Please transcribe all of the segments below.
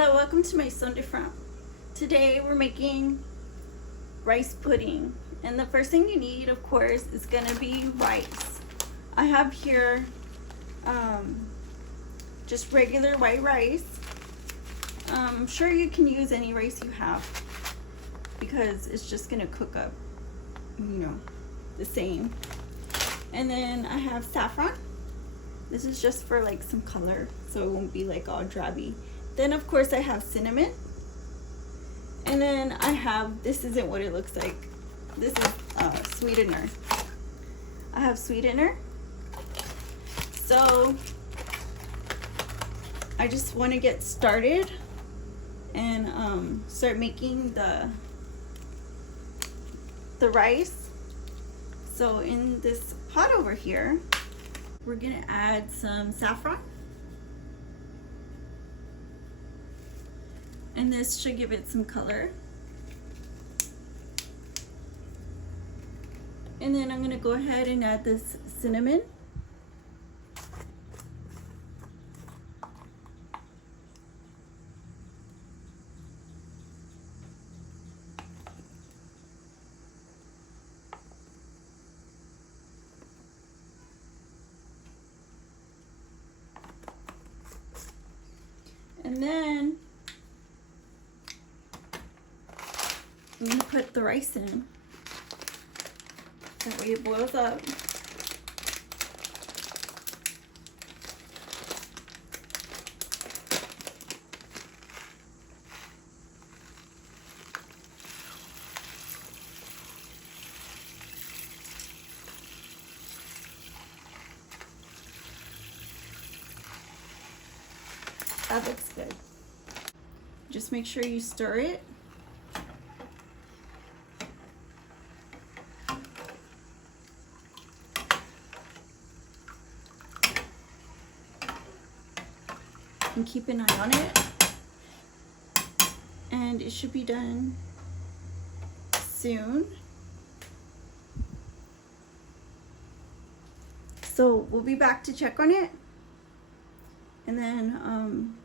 Hello, welcome to my son different. Today we're making rice pudding, and the first thing you need, of course, is gonna be rice. I have here just regular white rice. I'm sure you can use any rice you have because it's just gonna cook up, the same. And then I have saffron. This is just for like some color, so it won't be like all drabby. Then of course I have cinnamon. And then I have, this isn't what it looks like. This is sweetener. I have sweetener. So I just want to get started and start making the rice. So in this pot over here, we're gonna add some saffron. And this should give it some color. And then I'm gonna go ahead and add this cinnamon. And then I'm gonna put the rice in. That way it boils up. That looks good. Just make sure you stir it. And keep an eye on it. And it should be done soon. So we'll be back to check on it. And then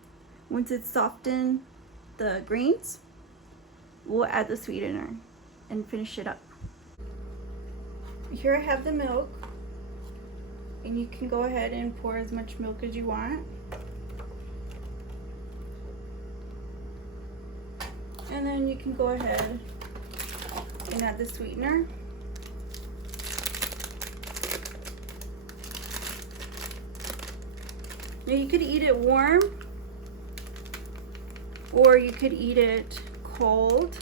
once it's softened the greens, we'll add the sweetener and finish it up. Here I have the milk, and you can go ahead and pour as much milk as you want. And then you can go ahead and add the sweetener. Now you could eat it warm, or you could eat it cold.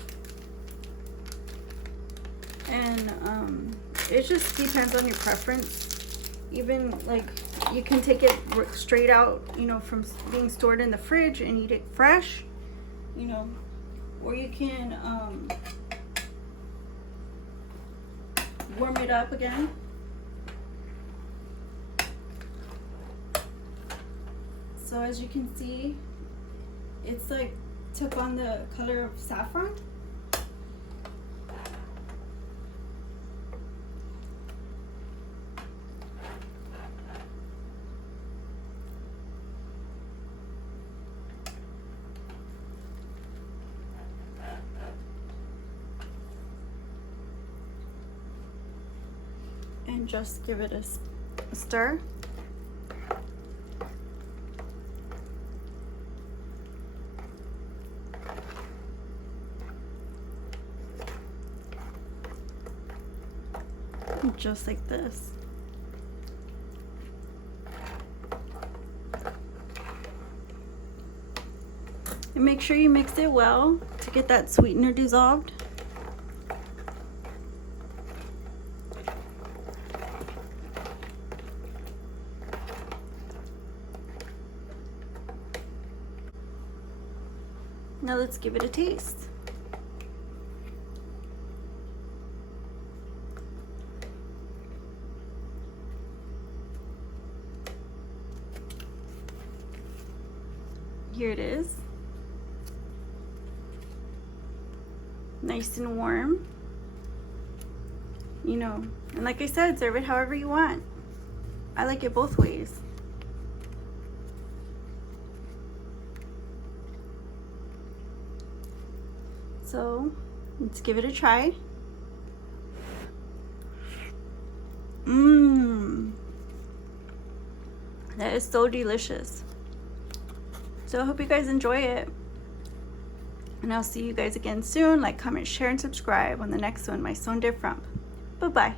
And it just depends on your preference. Even like you can take it straight out, from being stored in the fridge and eat it fresh, or you can warm it up again. So as you can see, it's like took on the color of saffron. And just give it a stir. Just like this. And make sure you mix it well to get that sweetener dissolved. Now let's give it a taste. Here it is. Nice and warm. And like I said, serve it however you want. I like it both ways. So let's give it a try. That is so delicious. So I hope you guys enjoy it. And I'll see you guys again soon. Like, comment, share, and subscribe on the next one, my son different. Bye-bye.